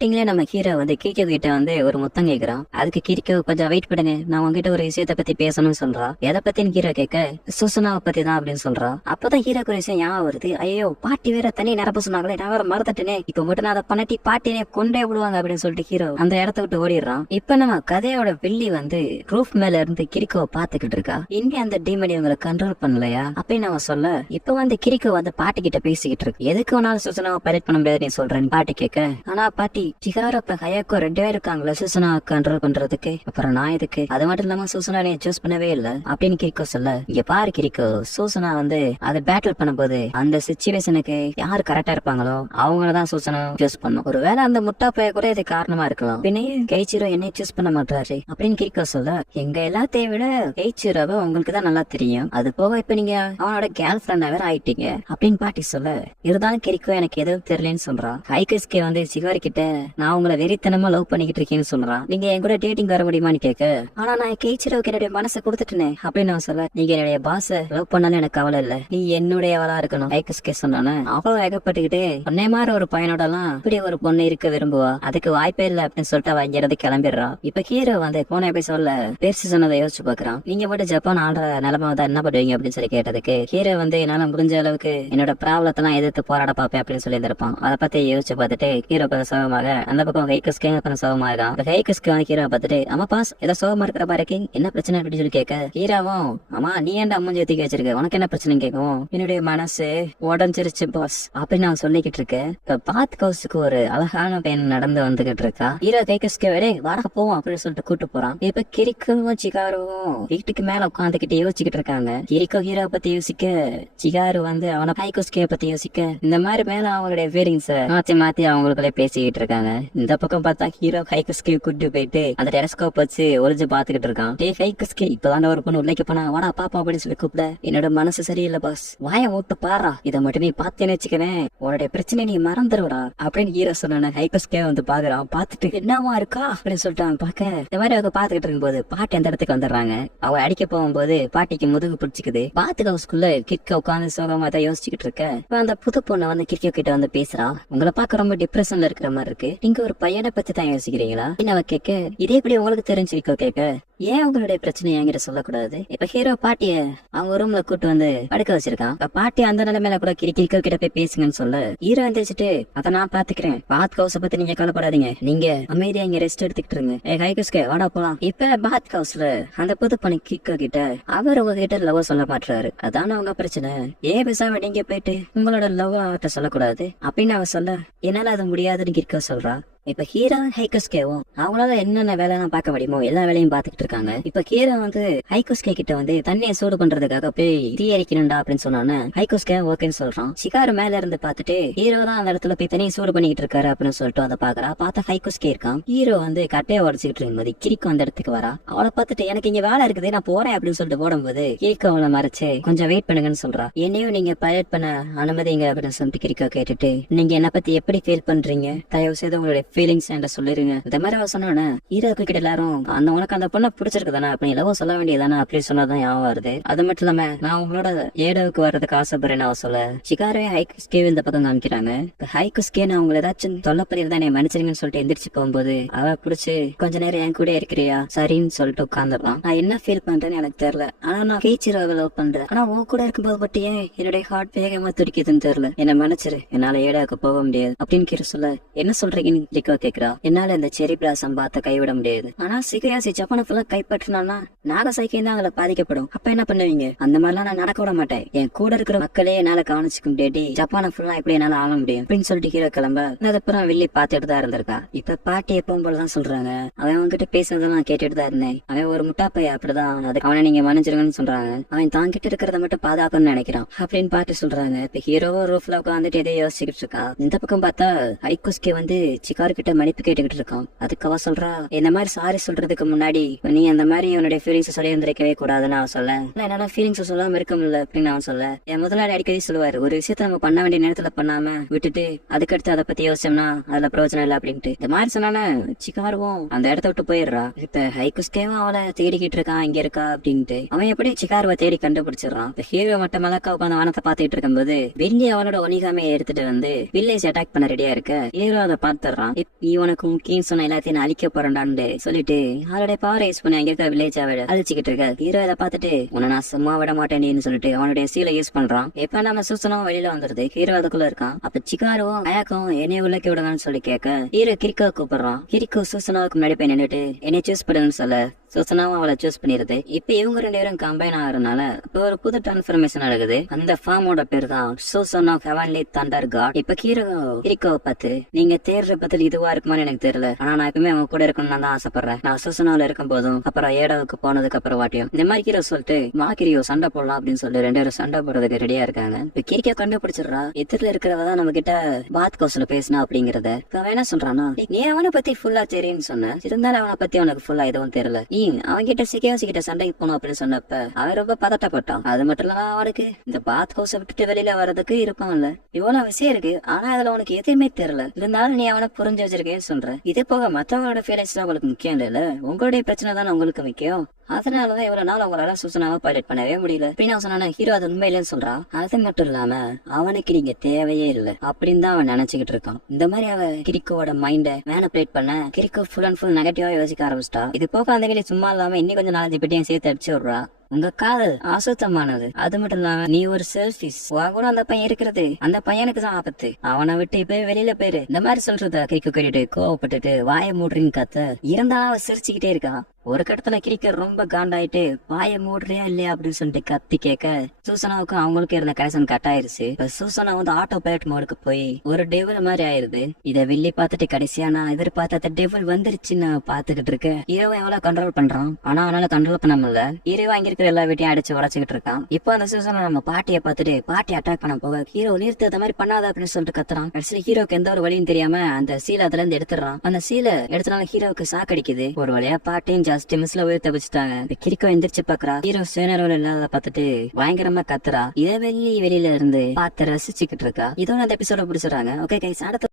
ஸ்டார்டிங்ல நம்ம ஹீரோ வந்து கிரிக்கோ கிட்ட வந்து ஒரு முத்தம் கேக்குறான். அதுக்கு கிரிக்கோ கொஞ்சம் வெயிட் பண்ணுங்க, நான் உங்ககிட்ட ஒரு விஷயத்த பத்தி பேசணும்னு சொல்றா. எதை பத்தின்னு ஹீரோ கேட்க சுசுனாவை பத்தி தான் அப்படின்னு சொல்றா. அப்பதான் ஹீரோக்கு ஒரு விஷயம் ஞாபகம் வருது. ஐயோ பாட்டி வேற தனி நிரப்ப சொன்னாங்களே, நான் வேற மறந்துட்டேனே, இப்ப மட்டும் நான் அதை பண்ணி பாட்டினே கொண்டே விடுவாங்க அப்படின்னு சொல்லிட்டு ஹீரோ அந்த இடத்த விட்டு ஓடிடுறான். இப்ப நம்ம கதையோட வில்லி வந்து ரூஃப் மேல இருந்து கிரிக்கோவை பாத்துக்கிட்டு இருக்கா. இன்னும் அந்த டீமன் இவங்களை கண்ட்ரோல் பண்ணலையா அப்படின்னு அவன் சொல்ல, இப்ப வந்து கிரிக்கோ வந்து பாட்டி கிட்ட பேசிக்கிட்டு இருக்கு. எதுக்கு வேணாலும் சுசுனாவை பைலட் பண்ண முடியாது நீ சொல்றேன்னு பாட்டி கேட்க, ஆனா பாட்டி சிகாரோ அப்ப ஹயாக்கோ 2 பேர் இருக்காங்களா சுசுனா கண்ட்ரோல் பண்றதுக்கு, அப்புறம் நான் எதுக்கு, அது மட்டும் இல்லாம சுசுனா நீ சூஸ் பண்ணவே இல்ல அப்படின்னு கிரிக்கோ சொல்ல, இங்க பாரு கிரிக்கோ, சுசுனா வந்து அதை பேட்டில் பண்ணும்போது அந்த சிச்சுவேஷனுக்கு யாரு கரெக்டா இருப்பாங்களோ அவங்களதான் சுசுனா சூஸ் பண்ணும். ஒருவேளை அந்த முட்டா பைய கூட இது காரணமா இருக்கலாம். பின்னே கெய்சிரோ என்னை சூஸ் பண்ண மாட்டாரு அப்படின்னு கிரிக்கோ சொல்ல, எங்க எல்லாத்தையும் விட கெய்சிரோவை உங்களுக்கு தான் நல்லா தெரியும், அது போக இப்ப நீங்க அவனோட கேர்ள் ஃபிரெண்டா வேற ஆயிட்டீங்க அப்படின்னு பாட்டி சொல்ல, இருந்தாலும் கிரிக்கோ எனக்கு எதுவும் தெரியலன்னு சொல்றான். ஹைகஸ்கே வந்து சிகாரி கிட்ட நான் உங்களை வெறித்தனமா லவ் பண்ணிக்கிட்டு இருக்கேன்னு சொல்றான். நீங்க என் கூட டேட்டிங் வர முடியுமான்னு கேட்க, ஆனா நான் கெய்சிரோவுக்கு என்னுடைய மனசை கொடுத்துட்டேனே அப்படின்னு நான் சொல்ல, நீங்க என்னுடைய பாஸ லவ் பண்ணாலும் எனக்கு கவலை இல்ல, நீ என்னுடையவளா இருக்கணும் ஹைகஸ்கே சொன்னானே. அவ்வளவு ஏகப்பட்டுக்கிட்டு உன்னே மாதிரி ஒரு பையனோட எல்லாம் இப்படி ஒரு பொண்ணு இருக்க விரும்புவா, அதுக்கு வாய்ப்பே இல்ல அப்படின்னு சொல்லிட்டு அவ இங்கிருந்து கிளம்பிடுறான். இப்ப ஹீரோ வந்து போன எபிசோட்ல பேசி சொன்னதை யோசிச்சு பாக்குறான். நீங்க மட்டும் ஜப்பான் ஆடுற நிலைமை வந்தா என்ன பண்ணுவீங்க அப்படின்னு சொல்லி கேட்டதுக்கு ஹீரோ வந்து என்னால முடிஞ்ச அளவுக்கு என்னோட ப்ராப்ளத்தெல்லாம் எதிர்த்து போராட பாப்பேன் அப்படின்னு சொல்லி இருப்பான். அதை பத்தி யோசிச்சு பார்த்துட்டு ஹீரோ கொஞ்சம் சோகமாக, அந்த பக்கம் ஹைகஸ்கே கொஞ்சம் சோகமா இருக்கான். ஹைகஸ்கே வந்து ஹீரோ பார்த்துட்டு, அம்மா பாஸ் ஏதோ சோகமா இருக்கிற பாருக்கு என்ன பிரச்சனை அப்படின்னு சொல்லி கேட்க, ஹீரோவும் அம்மா நீ ஏன்டா அம்மஞ்சி தூக்கி வச்சிருக்க, உனக்கு என்ன பிரச்சனைன்னு கேட்கவும், என்னுடைய மனசு உடஞ்சிருச்சு பாஸ் அப்படின்னு நான் சொல்லிக்கிட்டு இருக்கேன். இப்ப பாத் ஹவுஸுக்கு ஒரு அழகான பெண் நடந்து வந்துகிட்டு இருக்கா. ஹீரோ ஹைகஸ்கே வேற வாடா போவோம் அப்படின்னு சொல்லிட்டு கூட்டு போறான். இப்ப கிரிக்கும் சிகாரும் வீட்டுக்கு மேல உட்காந்துக்கிட்டு யோசிச்சுக்கிட்டு இருக்காங்க. கிரிக்கோ ஹீரோ பத்தி யோசிக்க, சிகாரு வந்து அவனை ஹைகஸ்கே பத்தி யோசிக்க, இந்த மாதிரி மேல அவங்களுடைய ஃபீலிங்ஸ் மாத்தி மாத்தி அவங்களுக்குள்ளே பேசிக்கிட்டு இருக்காங்க. இந்த பக்கம் பார்த்தா ஹீரோ ஹைகஸ்கே கூட்டு போயிட்டு அந்த டெலஸ்கோப் வச்சு ஒளிஞ்சு பாத்துக்கிட்டு இருக்கான். டே ஹைகஸ்கே இப்பதான் ஒரு பொண்ணு உள்ளே போனா வாடா பாப்பா அப்படின்னு சொல்லி கூப்பிட, என்னோட மனசு சரியில்லை பாஸ், வாய மூட்டு பாரா, இதை மட்டும் நீ பாத்தேன்னு வச்சுக்கவேன் உன்னுடைய பிரச்சனை நீ மறந்துடுவடா அப்படின்னு ஹீரோ சொன்ன. ஹைகஸ்கே வந்து பாக்குறான். பாத்துட்டு என்னவா இருக்கா அப்படின்னு சொல்லிட்டு பாக்க, இந்த மாதிரி அவங்க பாத்துக்கிட்டு இருக்கும்போது பாட்டி அந்த இடத்துக்கு வந்துடுறாங்க. அவங்க அடிக்க போகும்போது பாட்டிக்கு முதுகு பிடிச்சிக்குது. பாத்து ஹவுஸ்குள்ள கிரிக்கோ உட்காந்து சோகமா தான் யோசிச்சுக்கிட்டு இருக்க. அந்த புது பொண்ணு வந்து கிரிக்கோ கிட்ட வந்து பேசுறா. உங்களை பார்க்க ரொம்ப டிப்ரெஷன்ல இருக்கிற மாதிரி இருக்கு, நீங்க ஒரு பையனை பத்தி தான் யோசிக்கிறீங்களா அவ கேட்க, இதே எப்படி உங்களுக்கு தெரிஞ்சிருக்கோ கேட்க, ஏன் உங்களுடைய பிரச்சனை என்கிட்ட சொல்லக்கூடாது. இப்ப ஹீரோ பாட்டிய அவங்க ரூம்ல கூட்டு வந்து படுக்க வச்சிருக்கான். இப்ப பாட்டி அந்த நிலைமையில கூட கிரிக்கோ கிட்ட போய் பேசுங்கன்னு சொல்ல, ஹீரோ எந்திரிச்சிட்டு அதை நான் பாத்துக்கிறேன், பாத் ஹவுஸ பத்தி நீங்க கவலைப்படாதீங்க, நீங்க அமைதியா இங்க ரெஸ்ட் எடுத்துக்கிட்டு இருங்க, ஹைகஸ்கே வாடா போலாம். இப்ப பாத் ஹவுஸ்ல அந்த புது பண்ணி கிரிக்கோ கிட்ட அவர் உங்ககிட்ட லவ் சொல்ல மாட்டாரு, அதான அவங்க பிரச்சனை, ஏன் பேசாம நீங்க போயிட்டு உங்களோட லவ் அவர்கிட்ட சொல்லக்கூடாது அப்படின்னு அவ சொல்ல, என்னால அது முடியாதுன்னு கிரிக்கோ சொல்றா. இப்ப ஹீரோ ஹைகஸ்கேவும் அவங்களால என்னென்ன வேலை எல்லாம் பார்க்க முடியுமோ எல்லா வேலையும் பாத்துக்கிட்டு இருக்காங்க. இப்ப ஹீரோ வந்து ஹைகஸ்கே கிட்ட வந்து தண்ணியை சூடு பண்றதுக்காக போய் தீ எரிக்கணும்டா அப்படின்னு சொன்னானே, ஹைகஸ்கே ஓகேன்னு சொல்றான். சிகாரு மேல இருந்து பாத்துட்டு ஹீரோ தான் அந்த இடத்துல போய் தண்ணியை சூடு பண்ணிக்கிட்டு இருக்காரு அப்படின்னு சொல்லிட்டு அதை பாக்குறா. பார்த்தா ஹைகஸ்கே இருக்கான். ஹீரோ வந்து கட்டையை உடச்சுக்கிட்டு இருக்கும்போது கிரிக்கோ அந்த இடத்துக்கு வரா. அவளை பார்த்துட்டு எனக்கு இங்க வேலை இருக்குது நான் போறேன் அப்படின்னு சொல்லிட்டு போடும்போது கிரிக்கோ அவளை மறைச்சு கொஞ்சம் வெயிட் பண்ணுங்கன்னு சொல்றா. என்னையும் நீங்க பைலட் பண்ண அனுமதிங்க அப்படின்னு சொல்லிட்டு கிரிக்கோ கேட்டுட்டு, நீங்க என்ன பத்தி எப்படி ஃபீல் பண்றீங்க, தயவு செய்து உங்களுடைய ஃபீலிங்ஸ் என்கிட்ட சொல்லிருங்க. இந்த மாதிரி அவ சொன்ன ஹீரோக்கு கிட்ட எல்லாரும் அந்த உனக்கு அந்த பொண்ணை பிடிச்சிருக்குதானே அப்படி லவ் சொல்ல வேண்டியதானே அப்படி சொன்னதான் ஞாபகம் வருது. அது மட்டும் இல்லாம நான் உங்களோட ஏடோவுக்கு வர்றதுக்கு ஆசைப்படுறேன்னு அவ சொல்ல, சிகாரே ஹைகஸ்கே இந்த பக்கம் காமிக்கிறாங்க. ஹைகஸ்கே நான் உங்களை ஏதாச்சும் தொல்லை பண்ணிருந்தா நீ மன்னிச்சிருங்கன்னு சொல்லிட்டு எந்திரிச்சு போகும்போது அவ பிடிச்சு கொஞ்ச நேரம் என் கூட இருக்கிறியா சரின்னு சொல்லிட்டு உட்காந்துடலாம். நான் என்ன ஃபீல் பண்றேன்னு எனக்கு தெரியல, ஆனா நான் கீச்சிரோவை லவ் பண்றேன், ஆனா உன் கூட இருக்கும்போது மட்டும் ஏன் என்னுடைய ஹார்ட் வேகமா துடிக்குதுன்னு தெரியல, என்ன மன்னிச்சிரு, என்னால ஏடாவுக்கு போக முடியாது அப்படின்னு கீர சொல்ல, என்ன சொல்றீங்கன்னு லிக்கோ கேக்குறா. என்னால இந்த செரி பிளாசம் பார்த்த கைவிட முடியாது, ஆனா சிகையாசி ஜப்பானை ஃபுல்லா கைப்பற்றினா நாகசாக்கியம் தான் அதுல பாதிக்கப்படும், அப்ப என்ன பண்ணுவீங்க, அந்த மாதிரிலாம் நான் நடக்க விட மாட்டேன், என் கூட இருக்கிற மக்களே என்னால கவனிச்சுக்க முடியாது, ஜப்பானை ஃபுல்லா எப்படி என்னால ஆள முடியும் அப்படின்னு சொல்லிட்டு ஹீரோ கிளம்ப, அதுக்கப்புறம் வில்லி பாத்துட்டு தான் இருந்திருக்கா. இப்ப பாட்டி எப்பவும் போலதான் சொல்றாங்க, அவன் அவன்கிட்ட பேசுறதெல்லாம் கேட்டுட்டு தான் இருந்தேன், அவன் ஒரு முட்டாப்பைய அப்படிதான், அதுக்கு அவனை நீங்க மன்னிச்சிருங்கன்னு சொல்றாங்க, அவன் தான் கிட்ட இருக்கிறத மட்டும் பாதுகாக்கணும்னு நினைக்கிறான் அப்படின்னு பாட்டி சொல்றாங்க. இப்ப ஹீரோவோ ரூஃப்ல உட்காந்துட்டு எதையோ யோசிச்சுக்கிட்டு இருக்கா. இந்த பக்கம் பார்த்தா ஹைகஸ்கே வந்து சிகாரு கிட்ட மன்னிப்பு கேட்டுக்கிட்டு இருக்கான். அதுக்கு அவ சொல்றா, இந்த மாதிரி சாரி சொல்றதுக்கு முன்னாடி நீ அந்த மாதிரி உன்னுடைய ஃபீலிங்ஸ் சொல்லி இருந்திருக்கவே கூடாதுன்னு அவன் சொல்ல, என்னால ஃபீலிங்ஸ் சொல்லாம இருக்க முடியல அப்படின்னு அவன் சொல்ல, என் முதலாளி அடிக்கடி சொல்லுவாரு, ஒரு விஷயத்த நம்ம பண்ண வேண்டிய நேரத்துல பண்ணாம விட்டுட்டு அதுக்கடுத்து அதை பத்தி யோசிச்சோம்னா அதுல பிரயோஜனம் இல்லை அப்படின்ட்டு இந்த மாதிரி சொன்னானே சிகாருவும் அந்த இடத்த விட்டு போயிடுறா. இப்ப ஹைகஸ்கேவும் அவளை தேடிக்கிட்டு இருக்கான் இங்க இருக்கா அப்படின்ட்டு. அவன் எப்படி சிகாருவை தேடி கண்டுபிடிச்சிடறான். ஹீரோ மட்டும் மலக்கா உட்காந்து வானத்தை பாத்துட்டு இருக்கும்போது வில்லி அவனோட ஒனிகாமையை எடுத்துட்டு வந்து வில்லேஜ் அட்டாக் பண்ண ரெடியா இருக்க ஹீரோ அதை பாத்துறான். நீ உனக்கு முக்கியம் சொன்ன எல்லாத்தையும் நான் அழிக்க போறேன்டான்னு சொல்லிட்டு அவளுடைய பவர் யூஸ் பண்ணி அங்க இருக்க வில்லேஜ் அவளை அழிச்சுக்கிட்டு இருக்க. ஹீரோ இதை பார்த்துட்டு உன்னை நான் சும்மா விட மாட்டேன்னு சொல்லிட்டு அவனுடைய சீலை யூஸ் பண்றான். எப்ப நம்ம சூசனாவும் வெளியில வந்துருது, ஹீரோ அதுக்குள்ள இருக்கான். அப்ப சிகாரும் அயாக்கும் என்னைய உள்ளக்க விடுங்கன்னு சொல்லி கேட்க ஹீரோ கிரிக்கோ கூப்பிடுறான். கிரிக்கோ சூசனாவுக்கு முன்னாடி போய் நின்னுட்டு என்னை சூஸ் பண்ணுன்னு சொல்ல சூசனாவும் அவளை சூஸ் பண்ணிருது. இப்ப இவங்க 2 பேரும் கம்பைன் ஆகுறதுனால இப்ப ஒரு புது டிரான்ஸ்பர்மேஷன் நடக்குது. அந்த ஃபார்மோட பேர் தான் Susan of heavenly thunder god. இப்ப கிரிக்கோவை பார்த்து நீங்க தேடுற பதில் இதுவா இருக்குமான்னு எனக்கு தெரியல, ஆனா நான் எப்பவுமே அவங்க கூட இருக்கணும்னு தான் ஆசைப்படுறேன். நான் சூசனாவில இருக்கும் போதும் அப்புறம் ஏடாவுக்கு போனதுக்கு அப்புறம் வாட்டியும் இந்த மாதிரி ஹீரோ சொல்லிட்டு கிரியோ சண்டை போடலாம் அப்படின்னு சொல்லிட்டு 2 பேரும் சண்டை போடுறதுக்கு ரெடியா இருக்காங்க. இப்ப கிரிக்கோ கண்டுபிடிச்சிடுறா எதிரில இருக்கிறவதான் நம்ம கிட்ட பாத் கோஸ்ல பேசினா அப்படிங்கறத. அவன் என்ன சொல்றானா, நீ அவனை பத்தி ஃபுல்லா தெரியும்னு சொன்ன, இருந்தாலும் அவனை பத்தி அவனுக்கு ஃபுல்லா எதுவும் தெரியல. அவன்கிட்ட சிக்கிட்ட சண்டைக்கு போனோம் அப்படின்னு சொன்னப்ப அவன் ரொம்ப பதட்டப்பட்டான். அது மட்டும் இல்லாம அவனுக்கு இந்த பாத் ஹவுஸ விட்டுட்டு வெளியில வர்றதுக்கு இருப்பான்ல, இவ்வளவு விஷயம் இருக்கு, ஆனா அதுல உனக்கு எதுவுமே தெரியல, இருந்தாலும் நீ அவனை புரிஞ்சு வச்சிருக்கேன்னு சொல்ற. இதே போக மத்தவங்களோட ஃபீலிங்ஸ் தான் உங்களுக்கு முக்கியம் இல்ல, உங்களுடைய பிரச்சனை தானே உங்களுக்கு முக்கியம். அதனாலதான் இவ்வளவு நாள் அவங்களால சூசனாவை பைலட் பண்ணவே முடியல அப்படின்னு அவன் சொன்னா. ஹீரோ அது உண்மையிலேன்னு சொல்றான். அது மட்டும் இல்லாம அவனுக்கு நீங்க தேவையே இல்லை அப்படின்னு தான் அவன் நினைச்சுக்கிட்டு இருக்கான். இந்த மாதிரி அவ கிரிக்கோட மைண்ட மேனிபுலேட் பண்ண கிரிக்கோ ஃபுல் அண்ட் ஃபுல் நெகட்டிவா யோசிக்க ஆரம்பிச்சிட்டா. இது போக அந்த வேலையை சும்மா இல்லாம இன்னும் கொஞ்சம் நாலஞ்சு பெட்டியும் சேர்த்து அடிச்சு விடுறா. உங்க காதல் அசுத்தமானது, அது மட்டும் இல்லாம நீ ஒரு செல்ஃபிஷ், கூட அந்த பையன் இருக்கிறது அந்த பையனுக்கு தான் ஆபத்து, அவனை விட்டு இப்ப வெளியில போயிரு இந்த மாதிரி சொல்றத கிரிக்கோ கேட்டுட்டு கோவப்பட்டுட்டு வாயை மூடுறீன்னு கத்த இருந்தாலும் அவ சிரிச்சுக்கிட்டே இருக்கா. ஒரு கட்டத்துல கிரிக்கோ ரொம்ப காண்டாயிட்டு வாயை மூடுறியா இல்லையா அப்படின்னு சொல்லிட்டு கத்தி கேட்க சூசனாவுக்கும் அவங்களுக்கு இருந்த கனெக்ஷன் கட் ஆயிருச்சு. இப்ப சூசனா வந்து ஆட்டோ பைலட் மோடுக்கு போய் ஒரு டெவில் மாதிரி ஆயிருது. இத வில்லி பார்த்துட்டு கடைசியா நான் எதிர்பார்த்த டெவில் வந்துருச்சுன்னு பாத்துக்கிட்டு இருக்கேன். ஹீரோவை எவ்வளவு கண்ட்ரோல் பண்றான், ஆனா அவனால கண்ட்ரோல் பண்ண முடியல. ஹீரோவா இங்க இருக்கிற எல்லா வீட்டையும் அடிச்சு உடச்சுக்கிட்டு இருக்கான். இப்போ அந்த சூசனை நம்ம பாட்டியை பார்த்துட்டு பாட்டி அட்டாக் பண்ண போக ஹீரோ நிறுத்து அந்த மாதிரி பண்ணாத அப்படின்னு சொல்லிட்டு கத்துறான். கடைசியில ஹீரோக்கு எந்த ஒரு வழியும் தெரியாம அந்த சீலை அதுல இருந்து எடுத்துறான். அந்த சீலை எடுத்தனால ஹீரோவுக்கு சாக்கடிக்குது. ஒரு வழியா பாட்டியும் ஜஸ்ட் மிஸ்ல உயிர் தப்பிச்சுட்டாங்க. கிரிக்கோ எந்திரிச்சு பாக்குறா. ஹீரோ சுயநரவில் இல்லாத பார்த்துட்டு பயங்கரமா கத்துறா. இதை வெளியில இருந்து பார்த்து ரசிச்சுக்கிட்டு இருக்கா. இதோட அந்த எபிசோட பிடிச்சிடறாங்க. ஓகே கைஸ், அடுத்த